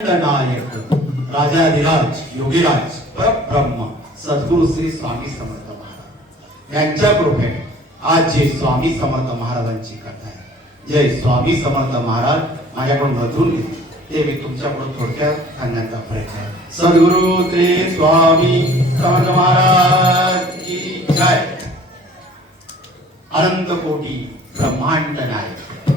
नायक राजाधिराज योगीराज परब्रह्म सद्गुरु श्री स्वामी समर्थ महाराज यांच्या कृपेने आज जे स्वामी समर्थ महाराजांची कथा आहे, जय स्वामी समर्थ महाराज माझ्याकडून मधून ते मी तुमच्याकडून थोडक्यात सांगण्याचा प्रयत्न आहे। सद्गुरु श्री स्वामी समर्थ महाराज की जय। अनंत कोटी ब्रह्मांड नायक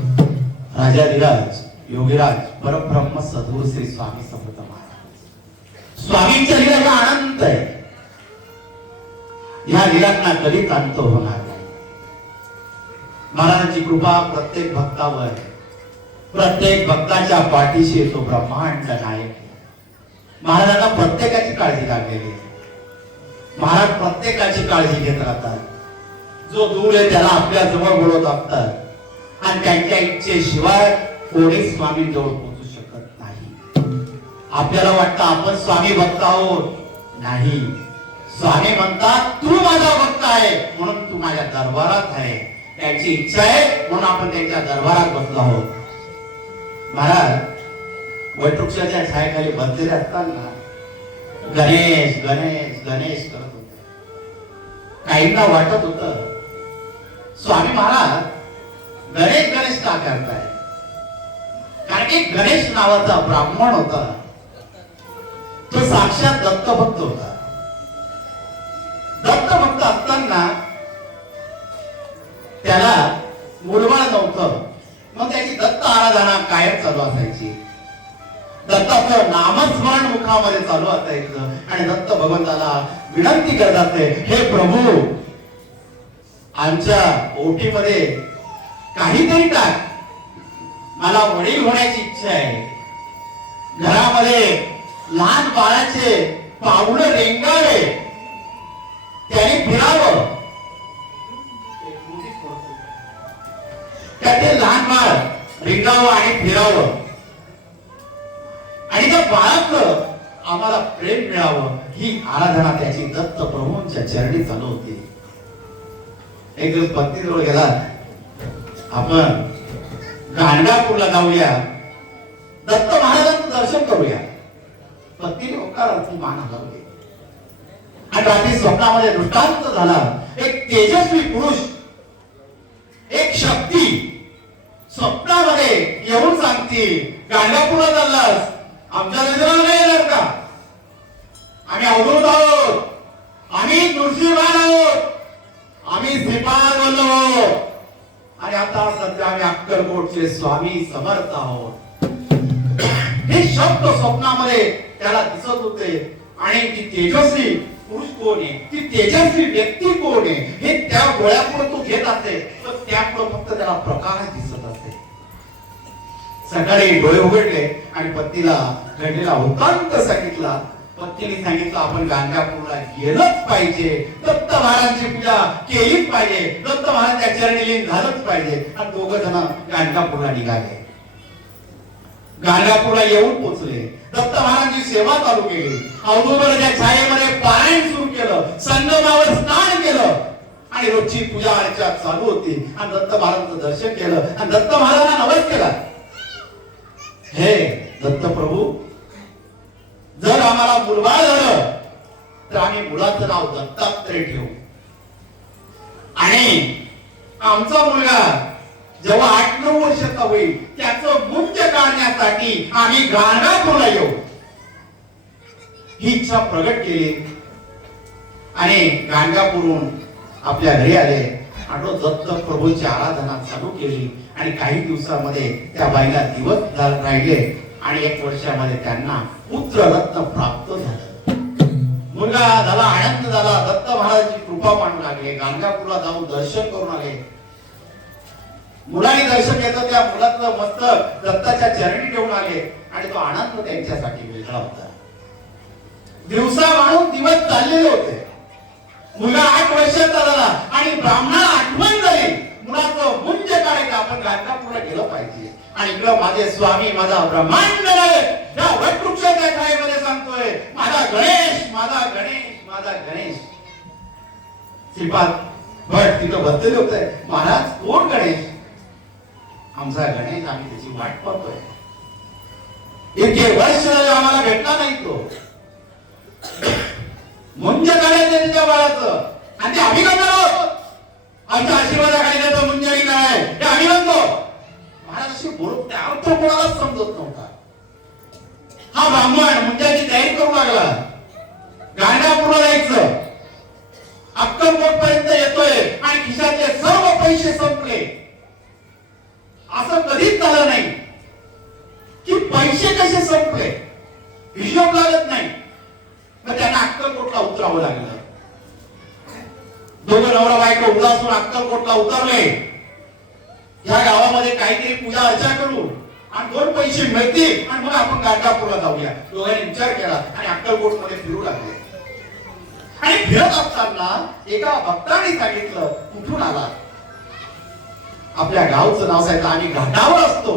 राजाधिराज योगीराज परब्रह्म सद्गुरु श्री स्वामी समर्थ महाराज। स्वामींच्या लीला अनंत आहे, या लीलांना कधीच अंत होणार नाही। महाराजांची कृपा प्रत्येक भक्तावर, प्रत्येक भक्ताच्या पाठीशी येतो ब्रह्मांड नायक। महाराजांना प्रत्येकाची काळजी लागलेली आहे, महाराज प्रत्येकाची काळजी घेत राहतात। जो दूर आहे त्याला आपल्या जवळ बोलवत असतात आणि त्यांच्या इच्छेशिवाय कोणी स्वामी जवळ पोहोचू शकत नाही। आपल्याला वाटतं आपण स्वामी भक्त आहोत, नाही। स्वामी म्हणतात तू माझा भक्त आहे म्हणून तू माझ्या दरबारात आहे, त्याची इच्छा आहे म्हणून आपण त्यांच्या दरबारात बसलो आहोत। महाराज वटवृक्षाच्या छायेखाली बसलेले असताना गणेश गणेश गणेश करत होते। काहींना वाटत होतं स्वामी महाराज गणेश गणेश का करताय, कारण की गणेश नावाचा ब्राह्मण होता, तो साक्षात दत्त भक्त होता। दत्त भक्त असताना त्याला मुलबाळ नव्हतं, मग त्याची दत्त आराधना कायम चालू असायची। दत्ताचं नामस्मरण मुखामध्ये चालू असायचं आणि दत्त भगवंताला विनंती करत असे, हे प्रभू आमच्या ओटीमध्ये काहीतरी टाक, मला वडील होण्याची इच्छा आहे। घरामध्ये लहान बाळाचे पावलं रेंगावे, त्याने फिरावं, त्याचे लहान बाळ रेंगावं आणि फिरावं आणि त्या बाळाचं आम्हाला प्रेम मिळावं, ही आराधना त्याची दत्त प्रभूंच्या चरणी चालू होती। एक दिवस पत्नीजवळ गेला, आपण गाणगापूरला जाऊया, दत्त महाराजांचं दर्शन करूया। पत्नीने होकारार्थी मान हलवली आणि रात्री स्वप्नामध्ये दृष्टांत झाला, एक तेजस्वी पुरुष, एक शक्ती स्वप्नामध्ये येऊन सांगते, गाणगापूरला चाललास, आमच्या नजरेला नाही येणार का? आम्ही अवधूत आहोत, आम्ही नृसिंहवान आहोत, आम्ही श्रीपाद वल्लभ आहोत आणि आता सध्या आम्ही अक्कलकोटचे स्वामी समर्थ आहोत। हे शब्द स्वप्नामध्ये त्याला दिसत होते आणि ती तेजस्वी पुरुष कोण आहे, ती तेजस्वी व्यक्ती कोण आहे, हे त्या डोळ्यापुढे तो घेत असे, तर त्यापुढे फक्त त्याला प्रकाश दिसत असे। सकाळी डोळे उघडले आणि पत्नीला घडलेला वृत्तांत सांगितला। पत्नीने सांगितलं आपण गाणगापूरला गेलंच पाहिजे, दत्त महाराजांची पूजा केलीच पाहिजे, दत्त महाराजांच्या चरणी लीन झालंच पाहिजे। आणि दोघ जण गाणगापूरला निघाले। गाणगापूरला येऊन पोहोचले, दत्त महाराजांची सेवा चालू केली, अवधूताच्या छायेमध्ये पारायण सुरू केलं, संगमावर स्नान केलं आणि रोजची पूजा अर्चा चालू होती आणि दत्त महाराजांचं दर्शन केलं आणि दत्त महाराजांना नमस्कार केला। हे दत्त प्रभू, जर आम्हाला मुलबाळ झालं तर आम्ही मुलाचं नाव दत्तात्रय ठेवू आणि आमचा मुलगा जेव्हा 8-9 वर्षाचा होईल त्याचं मुंज काढण्यासाठी आम्ही गाणगापूरला येऊ, ही इच्छा प्रगट केली आणि गाणगापूरहून आपल्या घरी आले आणि दत्त प्रभूंची आराधना चालू केली आणि काही दिवसामध्ये त्या बाईला दिवस राहिले आणि 1 वर्षामध्ये त्यांना पुत्र रत्न प्राप्त झालं। मुलगा झाला, आनंद झाला, दत्त महाराजांची कृपा मानू लागले, गाणगापूरला जाऊन दर्शन करून आले। मुलाने दर्शन घेतलं, त्या मुलाचं मस्तक दत्ताच्या चरणी ठेवून आले आणि तो आनंद त्यांच्यासाठी वेगळा होता। दिवसा माणून दिवस चाललेले होते, मुलगा 8 वर्षाचा झाला आणि ब्राह्मणाला आठवण झाली, मुलाचं मुंज काढायचं, आपण गाणगापूरला गेलं पाहिजे। आणि इकडं माझे स्वामी, माझा ब्रह्मांड नायक या वटवृक्षाच्या छायेमध्ये सांगतोय, माझा गणेश, माझा गणेश, माझा गणेश। श्रीपाद भट तिथं बसलेले होते, महाराज कोण गणेश? आमचा गणेश, आम्ही त्याची वाट पाहतोय। इतके वर्ष झाले आम्हाला भेटला नाही तो. मुंज काढायचं त्याच्या बाळाचं आणि ते आम्ही करणार आहोत. आमच्या आशीर्वादाखाली त्याचं मुंजणी काय हे आम्ही म्हणतो. महाराज अशी बोलत त्या अर्थ कोणालाच समजत नव्हता. हा ब्राह्मण मुंजाची तयारी करू लागला. गाणगापूरला जायचं, अक्कलकोट पर्यंत येतोय आणि खिशातले सर्व पैसे संपले. असं कधीच झालं नाही की पैसे कसे संपले, हिशोब लागत नाही. मग त्यांना अक्कलकोटला उतरावं लागलं. दोघं नवरा बायको उदासून अक्कलकोटला उतरले. या गावामध्ये काहीतरी पूजा अर्चा करू आणि 2 पैसे मिळतील आणि मग आपण गाणगापूरला जाऊया. दोघांनी विचार केला आणि अक्कलकोट मध्ये फिरू लागले. आणि फिरत असताना एका भक्ताने सांगितलं, कुठून आला? आपल्या गावचं नाव सांगितलं. आम्ही घाटावर असतो.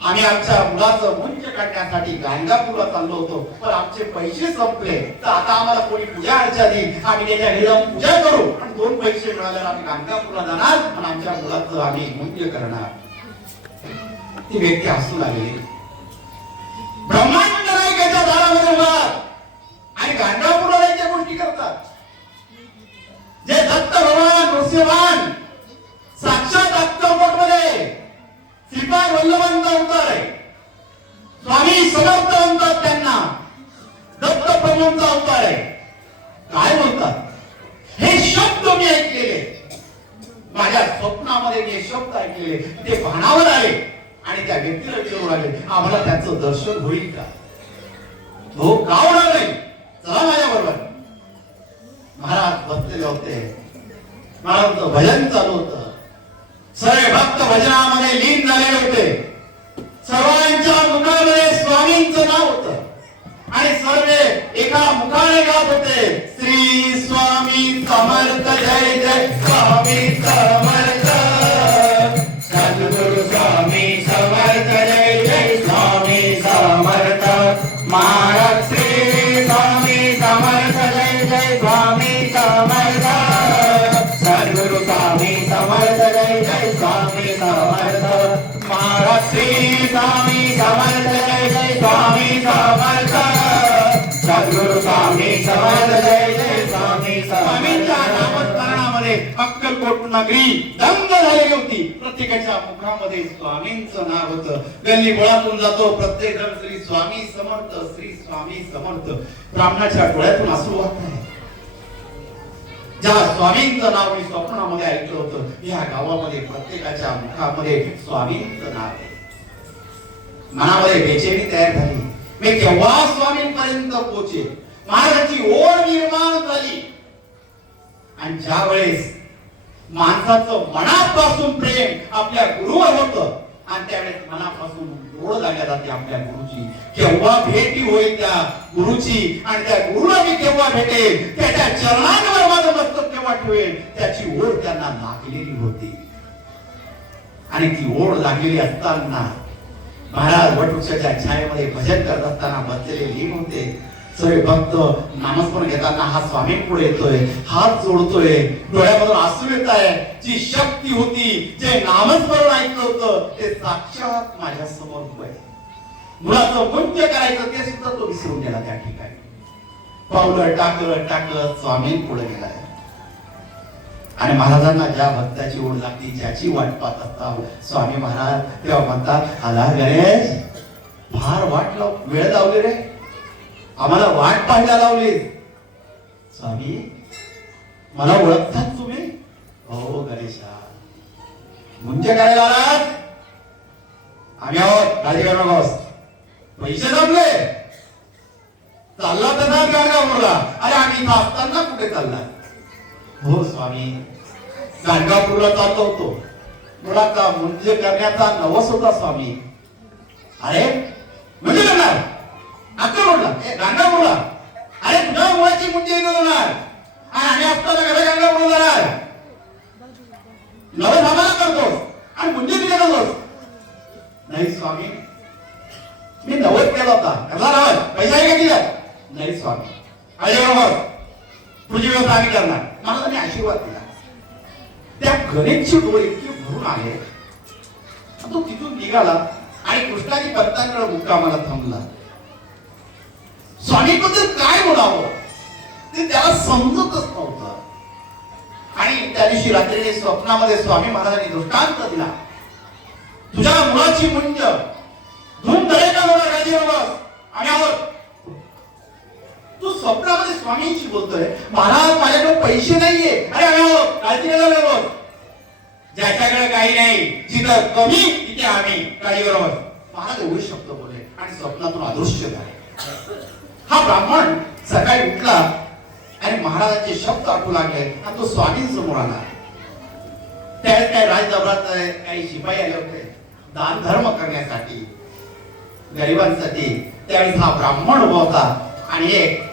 आम्ही आमच्या मुलाचं मुंज काढण्यासाठी गाणगापूरला चाललो होतो, पण आमचे पैसे संपले. तर आता आम्हाला कोणी पूजा अर्चा देईल, आम्ही त्याच्या घरी जाऊन पूजा करू आणि 2 पैसे मिळाल्यावर आम्ही गाणगापूरला जाणार आणि आमच्या मुलाचं आम्ही मुंज करणार. ती व्यक्ती हसू लागली. ब्रह्मांड नायकाच्या दारामध्ये उभा आणि गाणगापूरला जायच्या गोष्टी करतात. जे दत्त भगवान नृसिंहवान साक्षात अक्कलकोट मध्ये श्रीपाद वल्लभांचा अवतार आहे. स्वामी समर्थ म्हणतात त्यांना, दत्त प्रभूंचा अवतार आहे. काय बोलतात? हे शब्द मी ऐकलेले, माझ्या स्वप्नामध्ये मी हे शब्द ऐकलेले. ते भानावर आले आणि त्या व्यक्तीला विचारू लागले, आम्हाला त्याचं दर्शन होईल का? हो, का होणार नाही, चला माझ्या बरोबर. महाराज बसलेले होते. महाराजांचं भजन चालू होतं. सर्व भक्त भजनामध्ये लीन झालेले होते. सर्वांच्या मुखामध्ये स्वामींचं नाव होतं आणि सर्व एका मुखाने गात होते, श्री स्वामी समर्थ, जय जय स्वामी समर्थ, सद्गुरु स्वामी समर्थ, जय जय स्वामी समर्थ, महाराज श्री स्वामी समर्थ, जय जय स्वामी समर्थ, सद्गुरु स्वामी समर्थ, जय जय स्वामी समर्थ, महाराज श्री स्वामी समर्थ, जय जय स्वामी समर्थ, सद्गुरु स्वामी समर्थ, जय जय स्वामी स्वामींच्या नामस्मरणामध्ये अक्कलकोट नगरी दंग झालेली होती. प्रत्येकाच्या मुखामध्ये स्वामींचं नाव होतं. गल्ली बोळातून जातो प्रत्येक जण श्री स्वामी समर्थ, श्री स्वामी समर्थ. ब्राह्मणाच्या डोळ्यातून अश्रू वाहत आहे. ज्या स्वामींचं नाव मी स्वप्नामध्ये ऐकलं होतं, या गावामध्ये प्रत्येकाच्या मुखामध्ये स्वामींचं नाव आहे. मनामध्ये बेचैनी तयार झाली. मी केव्हा स्वामींपर्यंत पोहोचे? महाराजांची ओढ निर्माण झाली. आणि ज्या वेळेस माणसाचं मनापासून प्रेम आपल्या गुरुवर होतं आणि त्यावेळेस मनापासून ओढ लागल्या जाते आपल्या गुरुची. केव्हा भेटी होईल त्या गुरुची आणि त्या गुरुला मी केव्हा भेटेल, त्याच्या चरणांवर माझं मस्तक केव्हा ठेवेल, त्याची ओढ त्यांना लागलेली होती. आणि ती ओढ लागलेली असताना महाराज वटवृक्षाच्या छायेमध्ये भजन करत असताना बसलेले लीन होते. सर्व भक्त नामस्मरण घेताना हा स्वामी पुढे येतोय, हात जोडतोय, डोळ्यामधून आसू येत आहे. जी शक्ती होती, जे नामस्मरण ऐकलं होतं, ते साक्षात माझ्या समोर उभे. मुलाचं मुंज करायचं ते सुद्धा तो विसरून गेला. त्या ठिकाणी पावलं टाकत टाकत स्वामी पुढे गेलाय. आणि महाराजांना ज्या भक्ताची ओढ लागती, ज्याची वाट पाहत असतात स्वामी महाराज, तेव्हा म्हणतात, आला गणेश, फार वाट वेळ लावली रे, आम्हाला वाट पाहायला लावली. स्वामी मला ओळखतात तुम्ही? हो गणेशा, मुंज करायला आलात? आम्ही आहोत, काळजी करू नकोस. पैसे जमले, चालला तसा गाणगापूरला. अरे आम्ही इथं असताना कुठे चालला? हो स्वामी, गाणगापूरला चाललो होतो. मुलाचा मुंज करण्याचा नवस होता स्वामी. अरे म्हणजे करणार अक्कलकोटला, गाणगापूरला? अरे तुझ्या मुलाची मुंज इथं होणार आणि आम्ही असताना कसं गाणगापूरला जाणार? नवस आम्हाला करतोस आणि मुंज तिथे करतोस? नाही स्वामी, मी नवस केला होता. कसला नवस? पैसा आहे का दिला? नाही स्वामी, अरे बरोबर तुझी व्यवस्था आम्ही करणार. मला त्यांनी आशीर्वाद दिला. त्या गणेशची डोळे इतके भरून आले. तो तिथून निघाला आणि आणि कृष्णाजी भक्तांकडे मुक्कामाला थांबला. स्वामीबद्दल काय बोलावं ते त्याला समजतच नव्हतं. आणि त्या दिवशी रात्रीने स्वप्नामध्ये स्वामी महाराजांनी दृष्टांत दिला. तुझ्या मुलाची मुंज धूम धरे का होणार गादीवर आणि आवर. तू स्वप्नामध्ये स्वामींशी बोलतोय, महाराज माझ्याकडे पैसे नाहीये. अरे आम्ही काळजी करायला लागलो. ज्याच्याकडे काही नाही, जिथं कमी तिथे आम्ही काही बरोबर. महाराज एवढे शब्द बोलले आणि स्वप्नातून अदृश्य झाले. हा ब्राह्मण सकाळी उठला आणि महाराजांचे शब्द आठवू लागले आणि तो स्वामींसमोर आला. त्यावेळेस काही राजदरबारात काही शिपाई आले होते दान धर्म करण्यासाठी, गरिबांसाठी. त्यावेळेस हा ब्राह्मण उभा होता आणि एक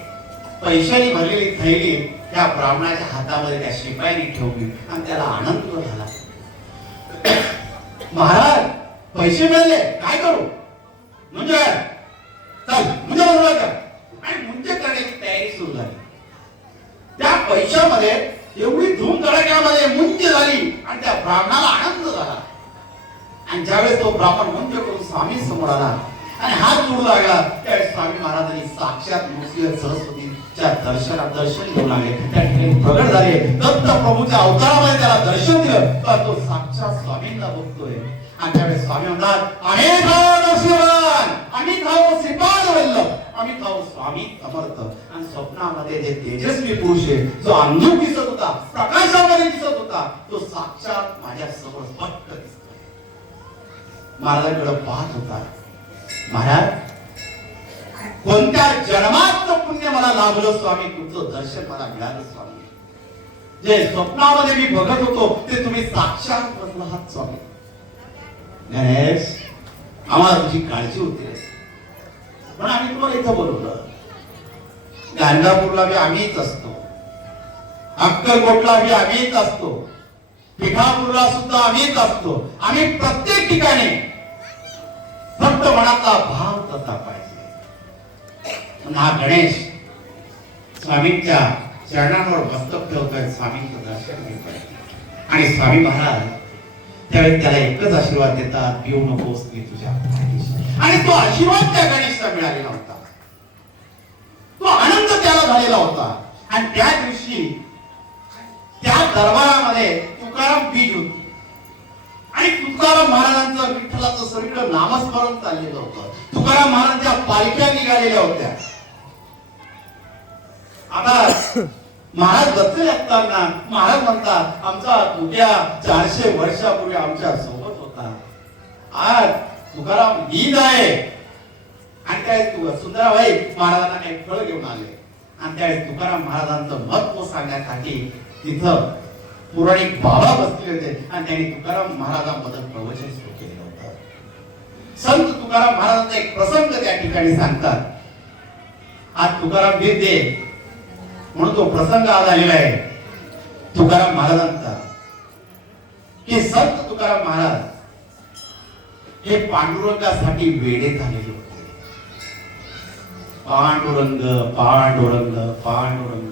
पैशानी भरलेली थैली त्या ब्राह्मणाच्या हातामध्ये त्या शिपाईने ठेवली आणि त्याला आनंद झाला. महाराज पैसे मिळाले, काय करू? म्हणजे चल म्हणजे बरोबर का. आणि मुंजे करण्याची तयारी सुरू झाली. त्या पैशामध्ये एवढी धूम धडाक्यामध्ये मुंज झाली आणि त्या ब्राह्मणाला आनंद झाला. आणि ज्यावेळेस तो ब्राह्मण मुंज करून स्वामी समोर आला आणि हात जोडू लागला, त्यावेळेस स्वामी महाराजांनी साक्षात नृसिंह सरस्वतीच्या दर्शन घेऊ लागले. त्या ठिकाणी प्रगट झाले. दत्त प्रभूच्या अवतारामध्ये त्याला दर्शन दिलं तर तो साक्षात स्वामींना बघतोय. आणि त्यावेळेस स्वामी म्हणतात, आम्ही धाव नरसिंहवान, आम्ही धाव श्रीपाद वल्लभ, आम्ही धाव स्वामी समर्थ. आणि स्वप्नामध्ये जे तेजस्वी पुरुष आहे, जो अंधुक दिसत होता, प्रकाशामध्ये दिसत होता, तो साक्षात माझ्या समोर स्पष्ट दिसतोय. महाराजांकडे पाहत होता. महाराज कोणत्या जन्मात पुण्य मला लाभलं स्वामी, तुमचं दर्शन मला मिळालं स्वामी. जे स्वप्नामध्ये मी बघत होतो ते तुम्ही साक्षात बघला आहात स्वामी. गणेश आम्हाला तुझी काळजी होती पण आम्ही तुम्हाला इथं बोलवलं. गाणगापूरला बी आम्हीच असतो, अक्कलकोटला बी आम्हीच असतो, पिठापूरला सुद्धा आम्हीच असतो. आम्ही प्रत्येक ठिकाणी फक्त मनातला भाव तसा पाहिजे. हा गणेश स्वामींच्या चरणांवर मस्तक ठेवतोय, स्वामींचं दर्शन घेतोय. आणि स्वामी महाराज त्यावेळी त्याला एकच आशीर्वाद देतात, भिवू नकोस मी तुझ्या पाठीशी. आणि तो आशीर्वाद त्या गणेशला मिळालेला होता, तो आनंद त्याला झालेला होता. आणि त्या दिवशी त्या दरबारामध्ये तुकाराम बीज होती आणि तुकाराम महाराजांचं विठ्ठलाचं सगळीकडे नामस्मरण चाललेलं होतं. तुकाराम महाराजांच्या पालख्या निघालेल्या होत्या. आता महाराज बसले असताना महाराज म्हणतात, आमचा तुक्या 400 वर्षापूर्वी आमच्या सोबत होता, आज तुकाराम नींद आहे. आणि त्यावेळेस सुंदराबाई महाराजांना काही फळ घेऊन आले. आणि त्यावेळेस तुकाराम महाराजांचं महत्व सांगण्यासाठी तिथं पुराणिक बाबा बसले होते आणि त्यांनी तुकाराम महाराजांबद्दल प्रवचन सुरू केलं होतं. संत तुकाराम महाराजांचा एक प्रसंग त्या ठिकाणी सांगतात. आज तुकाराम बीज दे म्हणून तो प्रसंग आज आलेला आहे तुकाराम महाराजांचा, की संत तुकाराम महाराज हे पांडुरंगासाठी वेडे झालेले होते. पांडुरंग पांडुरंग पांडुरंग,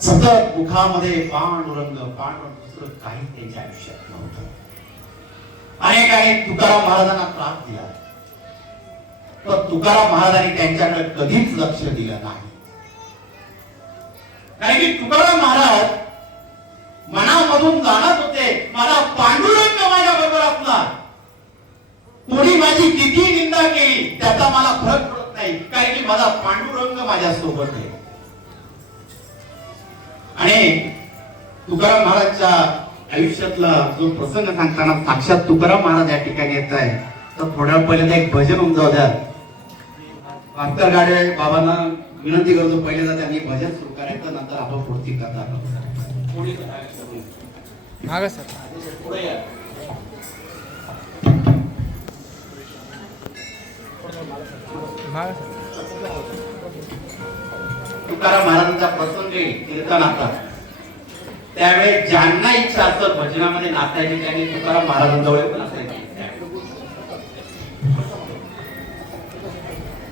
सतत मुखामध्ये पांडुरंग पांडुरंग, दुसरं काही त्यांच्या आयुष्यात नव्हतं. अनेकाने तुकाराम महाराजांना त्रास दिला, पण तुकाराम महाराजांनी त्यांच्याकडे कधीच लक्ष दिलं नाही. कारण की तुकाराम महाराज मनामधून जाणत होते, मला पांडुरंग माझ्या बरोबर असला, कोणी माझी किती निंदा केली त्याचा मला फरक पडत नाही, कारण की माझा पांडुरंग माझ्या सोबत आहे. आणि तुकाराम महाराजच्या आयुष्यातला जो प्रसंग सांगताना साक्षात तुकाराम महाराज या ठिकाणी येत आहे. तर थोड्या पहिल्यांदा एक भजन होऊन जाऊ द्या. भास्कर गाडे बाबांना विनंती करतो, पहिल्यांदा त्यांनी भजन सुरू करायचं, नंतर आपण पुढची कथा पुढे तुकाराम महाराजांचा प्रसंग कीर्तनाचा. त्यावेळी ज्यांना इच्छा असत भजनामध्ये नाचायची त्यांनी तुकाराम महाराजांजवळ पण असायची.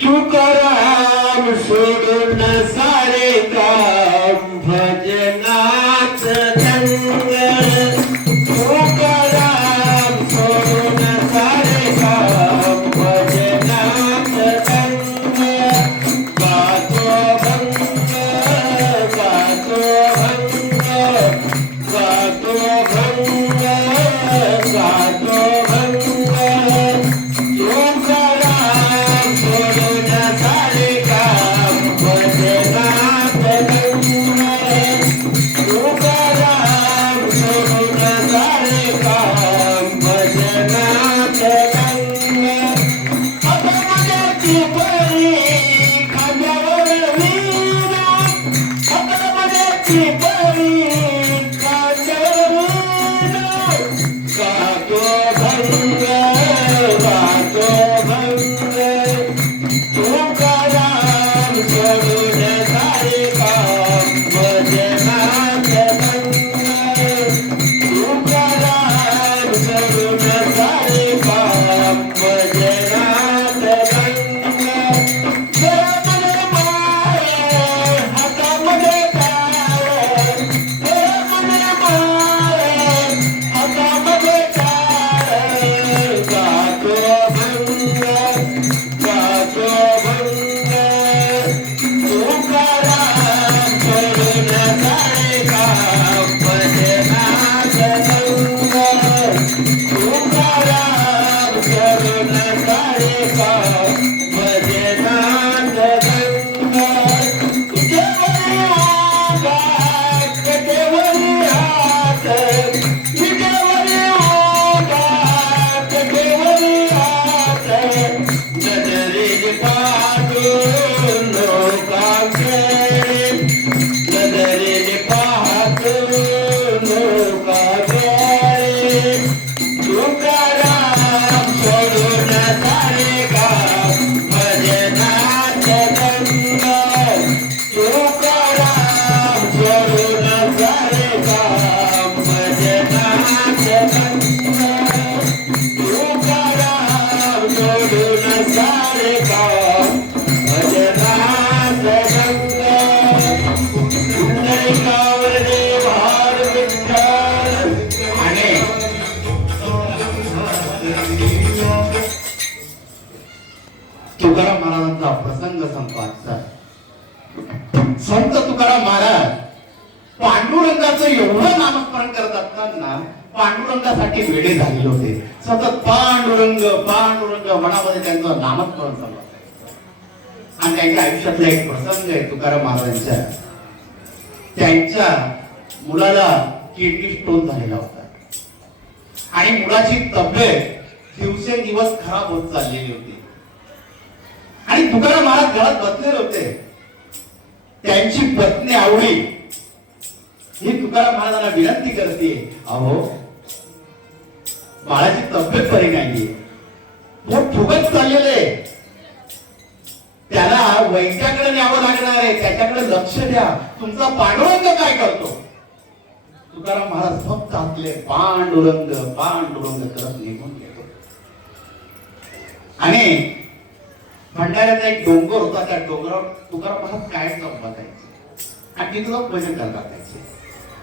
तुकाराम सोडून सारे काम भजनात दंग, तुकाराम सोडून सारे काम तुकाराम महाराजांचा प्रसंग सांगतो आजचा. संत तुकाराम महाराज पांडुरंगाचं एवढं नामस्मरण करत असताना पांडुरंगासाठी वेडे झालेले होते. सतत पांडुरंग पांडुरंग मनामध्ये त्यांचं नामस्मरण चालू होतं. आणि त्यांच्या आयुष्यातला एक प्रसंग आहे तुकाराम महाराजांच्या. त्यांच्या मुलाला किडनी स्टोन झालेला होता आणि मुलाची तब्येत दिवसेंदिवस खराब होत चाललेली होती. आणि तुकाराम महाराज घरात बसलेले होते. त्यांची पत्नी आवडी ही तुकाराम महाराजांना विनंती करते, अहो बाळाची तब्येत बरी नाहीये, पोट फुगत चाललेले, त्याला वैद्याकडे न्यावं लागणार आहे, त्याच्याकडे लक्ष द्या, तुमचा पांडुरंग काय करतो? तुकाराम महाराज फक्त आपले पांडुरंग पांडुरंग करत निघून गेले. आणि भंडाऱ्याचा एक डोंगर होता. त्या डोंगरावर तुकाराम महाराज काय बसायचे आणि तिथं भजन करत असायचे.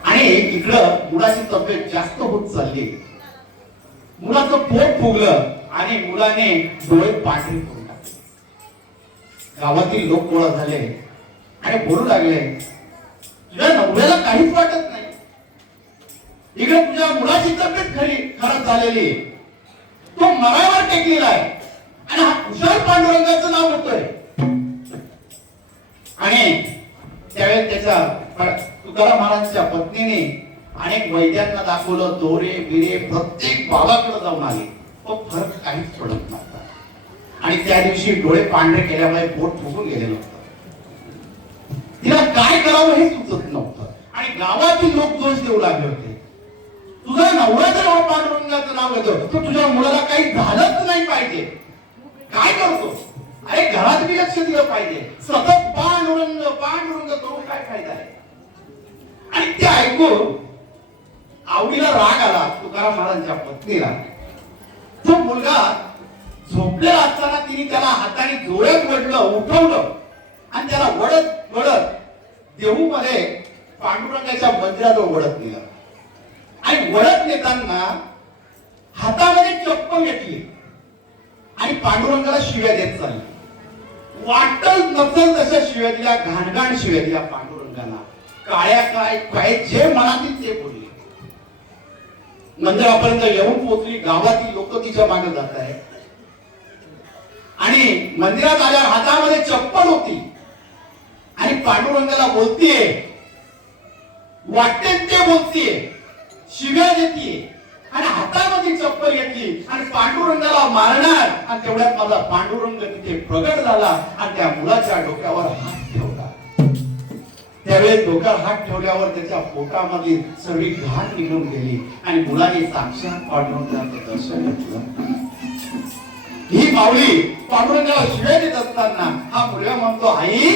आणि इकडं मुलाची तब्येत जास्त होत चालली. मुलाचं पोट फुगलं आणि मुलाने डोळे पांढरे करून टाकले. गावातील लोक गोळा झाले आणि बोलू लागले, तुझ्या नवऱ्याला काहीच वाटत नाही, इकडे तुझ्या मुलाची तब्येत खराब झालेली, तो मरावर टेकलेला आहे आणि हा कुशाल पांडुरंगाचं नाव होतोय. आणि त्यावेळेस त्याच्या तुकाराम महाराजांच्या पत्नीने अनेक वैद्यांना दाखवलं, दोरे बिरे प्रत्येक बाबाकडे जाऊन आले, तो फरक काहीच पडत नव्हता. आणि त्या दिवशी डोळे पांढरे केल्यामुळे पोट फुगून गेलेलं होतं. तिला काय करावं हे सुचत नव्हतं. आणि गावातील लोक दोष देऊ लागले होते, तुझा नवऱ्याचं नाव पांडुरंगाचं नाव घेतो, तो तुझ्या मुलाला काही झालंच नाही पाहिजे, काय करतो? अरे घरात बी लक्ष दिलं पाहिजे, सतत पांडुरंग पांडुरंग करून काय फायदा आहे? आणि ते ऐकून आवडीला राग आला तुकाराम महाराजांच्या पत्नीला. तो मुलगा झोपलेला असताना तिने त्याला हाताने जोरात वडलं, उठवलं आणि त्याला वडत वडत देहू मध्ये पांडुरंगाच्या मंदिराजवळ वडत नेलं. आणि वडत नेताना हातामध्ये चप्पल घेतली आणि पांडुरंगाला शिव्या देत चालली. वाटत नसल तशा शिव्या दिल्या, घाणघाण शिव्या दिल्या पांडुरंगाला. काळ्या काय काय जे मनातील ते बोलले. मंदिरापर्यंत येऊन पोहोचली. गावातील लोक तिच्या मागे जात आहे. आणि मंदिरात आल्यावर हातामध्ये चप्पल होती आणि पांडुरंगाला बोलतीये, वाटते ते बोलतीये, शिव्या देतीये आणि हातामध्ये चप्पल घेतली आणि पांडुरंगाला मारणार. आणि तेवढ्यात माझा पांडुरंग तिथे प्रगट झाला आणि त्या मुलाच्या डोक्यावर हात ठेवला. त्यावेळेस डोक्यावर हात ठेवल्यावर त्याच्या पोटामध्ये सगळी घाण निघून गेली आणि मुलाने साक्षात पांडुरंगाचं दर्शन घेतलं. ही माऊली पांडुरंगाला शिव्या देत असताना हा मुलगा म्हणतो, आई,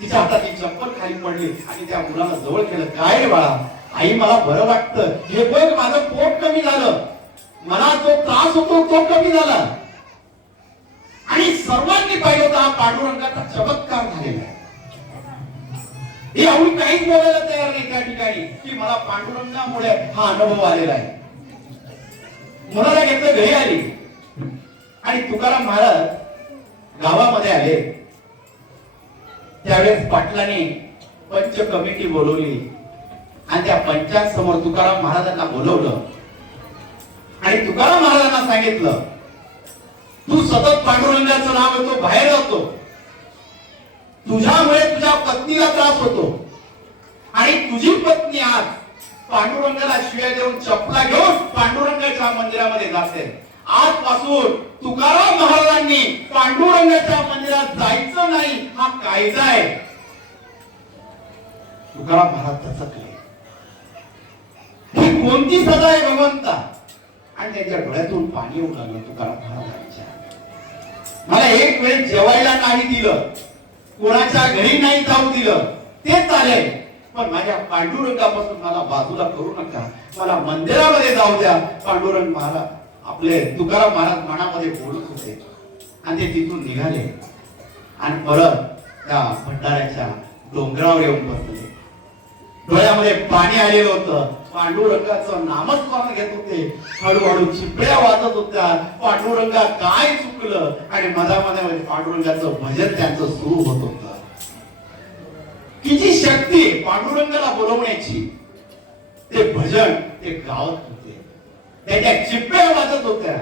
तिच्या हातातली चप्पल खाली पडली आणि त्या मुलाला जवळ केलं. काय रे बाळा? आई, मला बरं वाटतं, हे बघ माझं पोट कमी झालं, मला जो त्रास होतो तो कमी झाला. आणि सर्वांनी पाहिलं होतं हा पांडुरंगाचा चमत्कार झालेला आहे. हे आवडी काहीच बोलायला तयार नाही त्या ठिकाणी की मला पांडुरंगामुळे हा अनुभव आलेला आहे. मुलाला घेतलं, घरी आली आणि तुकाराम महाराज गावामध्ये आले. त्यावेळेस पाटलांनी पंच कमिटी बोलवली आणि त्या पंचांसमोर तुकाराम महाराजांना बोलवलं आणि तुकाराम महाराजांना सांगितलं, तू सतत पांडुरंगाचं नाव घेतो, बाहेर जातो, तुझ्यामुळे तुझ्या पत्नीला त्रास होतो आणि तुझी पत्नी आज पांडुरंगाला शिव्या देऊन चपला घेऊन पांडुरंगाच्या मंदिरामध्ये जाते. आजपासून तुकाराम महाराजांनी पांडुरंगाच्या मंदिरात जायचं नाही हा कायदा आहे. तुकाराम महाराज दचकले, ही कोणती सजा आहे भगवंता? आणि त्यांच्या डोळ्यातून पाणी येऊ लागलं तुकाराम महाराजांच्या. मला एक वेळ जेवायला नाही दिलं, कोणाच्या घरी नाही जाऊ दिलं, ते चालेल, पण माझ्या पांडुरंगापासून मला बाजूला करू नका, मला मंदिरामध्ये जाऊ द्या. पांडुरंग महाराज आपले तुकाराम महाराज मनामध्ये बोलत होते आणि ते तिथून निघाले आणि परत त्या भंडाऱ्याच्या डोंगरावर येऊन बसले. डोळ्यामध्ये पाणी आलेलं होतं, पांडुरंगाचं नामस्मरण घेत होते. हळूहळू चिपळ्या वाजत होत्या. पांडुरंगा काय चुकलं आणि मधामध्ये पांडुरंगाचं भजन त्यांचं सुरू होत होतं. किती शक्ती पांडुरंगाला बोलवण्याची. ते भजन ते गावत होते. त्याच्या चिपळ्या वाजत होत्या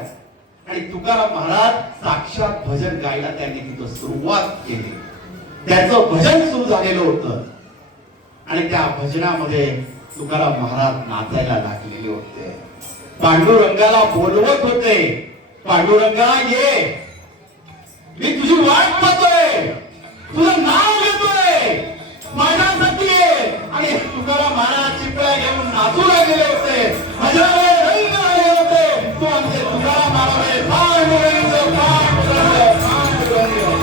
आणि तुकाराम महाराज साक्षात भजन गायला त्यांनी तिथं सुरुवात केली. त्याचं भजन सुरू झालेलं होतं आणि त्या भजनामध्ये तुकाराम महाराज नाचायला लागलेले होते. पांडुरंगाला बोलवत होते, पांडुरंगा ये, मी तुझी वाट पाहतोय, तुझं नाव घेतोय, माझ्यासाठी ये. आणि तुकाराम महाराज चिपळ्या घेऊन नाचू लागलेले होते. भजनामध्ये रंग आले होते. तो आमचे तुकाराम महाराज पांडुरंग पांडुरंग पांडुरंग पांडुरंग.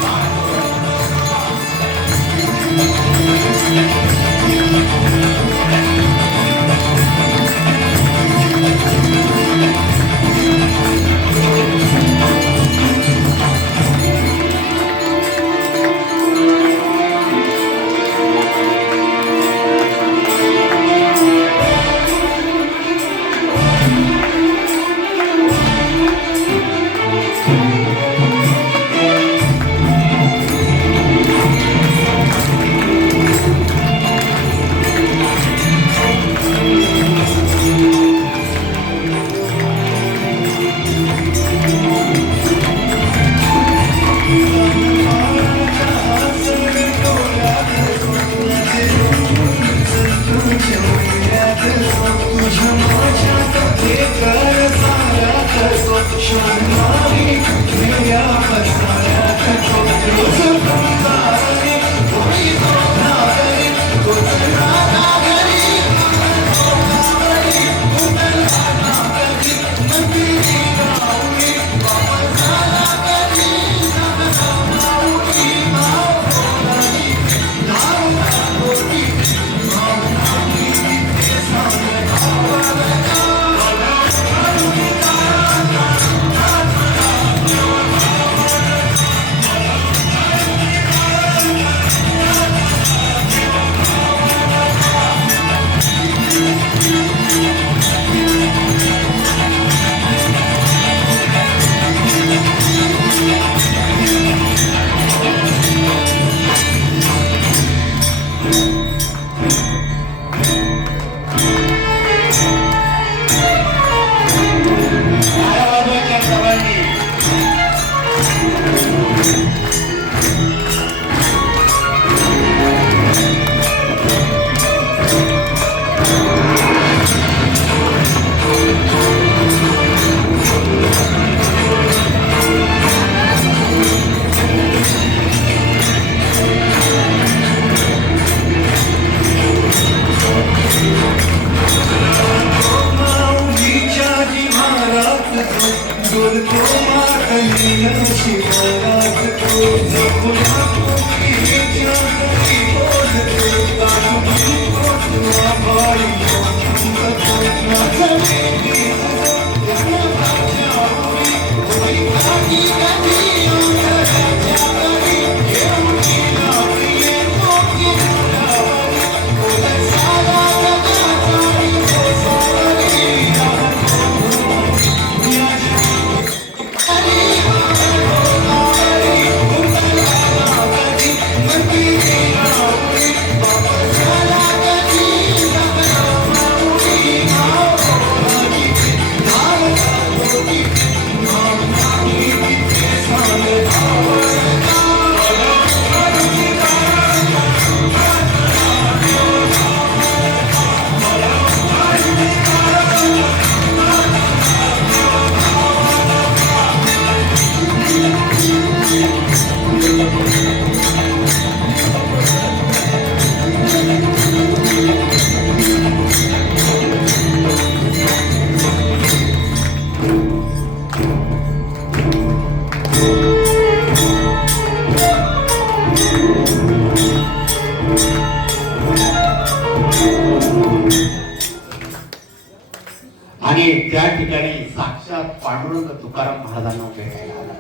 आणि त्या ठिकाणी साक्षात पांडुरंग तुकाराम महाराजांना भेटायला आला.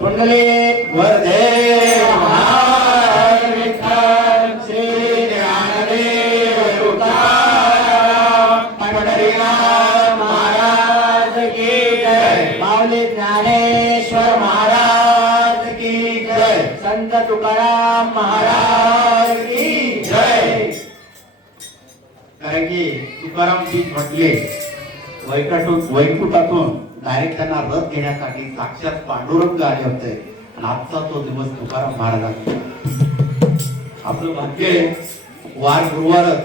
मंडळी वरदेव महाराज विठ्ठल श्री ज्ञानदेव तुकाराम संत तुकाराम महाराज की जय. कारण की तुकाराम पीठ म्हटले वैकुंठातून डायरेक्ट त्यांना रथ घेण्यासाठी साक्षात पांडुरंग आले होते आणि आजचा तो दिवस तुकाराम महाराजांचा. आपलं भाग्य वार गुरुवारच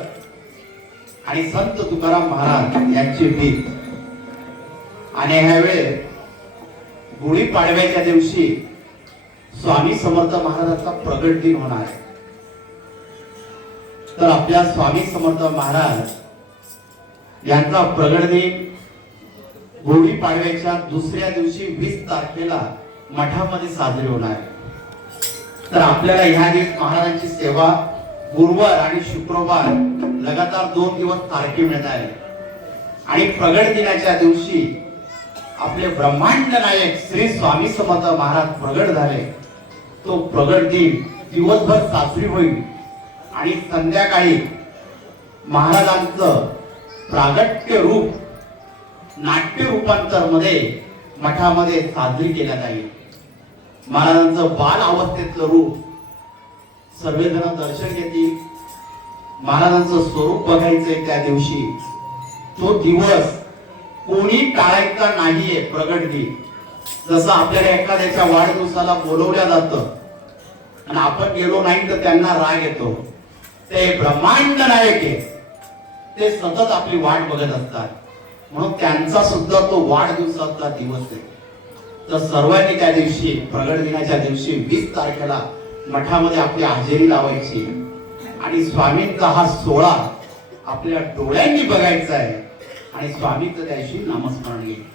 आणि संत तुकाराम महाराज यांची भीत. आणि ह्यावेळेस गुढीपाडव्याच्या दिवशी स्वामी समर्थ महाराजांचा प्रगट दिन होणार आहे. तर आपल्या स्वामी समर्थ महाराज यांचा प्रगट दिन गुढीपाडव्याच्या दुसऱ्या दिवशी 20 तारखेला मठामध्ये साजरी होणार आहे. तर आपल्याला ह्या दिवस महाराजांची सेवा गुरुवार आणि शुक्रवार लगातार 2 दिवस सारखे मिळत आहे. आणि प्रगट दिनाच्या दिवशी आपले ब्रह्मांड नायक श्री स्वामी समर्थ महाराज प्रगट झाले. तो प्रगट दिन दिवसभर साजरी होईल आणि संध्याकाळी महाराजांचं प्रागट्य रूप नाट्य रूपांतर मध्ये मठामध्ये साजरी केल्या जाईल. महाराजांचं बाल अवस्थेतलं रूप सर्वजण दर्शन घेतील. महाराजांचं स्वरूप बघायचंय त्या दिवशी. तो दिवस कोणी टाळायचा नाहीये. प्रगट दिन जसं आपल्याला एखाद्याच्या वाढदिवसाला बोलवल्या जातं आणि आपण गेलो नाही तर त्यांना राग येतो. ते ब्रह्मांड नायक आहे, ते सतत आपली वाट बघत असतात. म्हणून त्यांचा सुद्धा तो वाढदिवसाचा दिवस आहे. तर सर्वांनी त्या दिवशी प्रगट दिनाच्या दिवशी 20 तारखेला मठामध्ये आपली हजेरी लावायची आणि स्वामींचा हा सोहळा आपल्या डोळ्यांनी बघायचा आहे आणि स्वामींचं त्या दिवशी नामस्मरण घ्यायचं.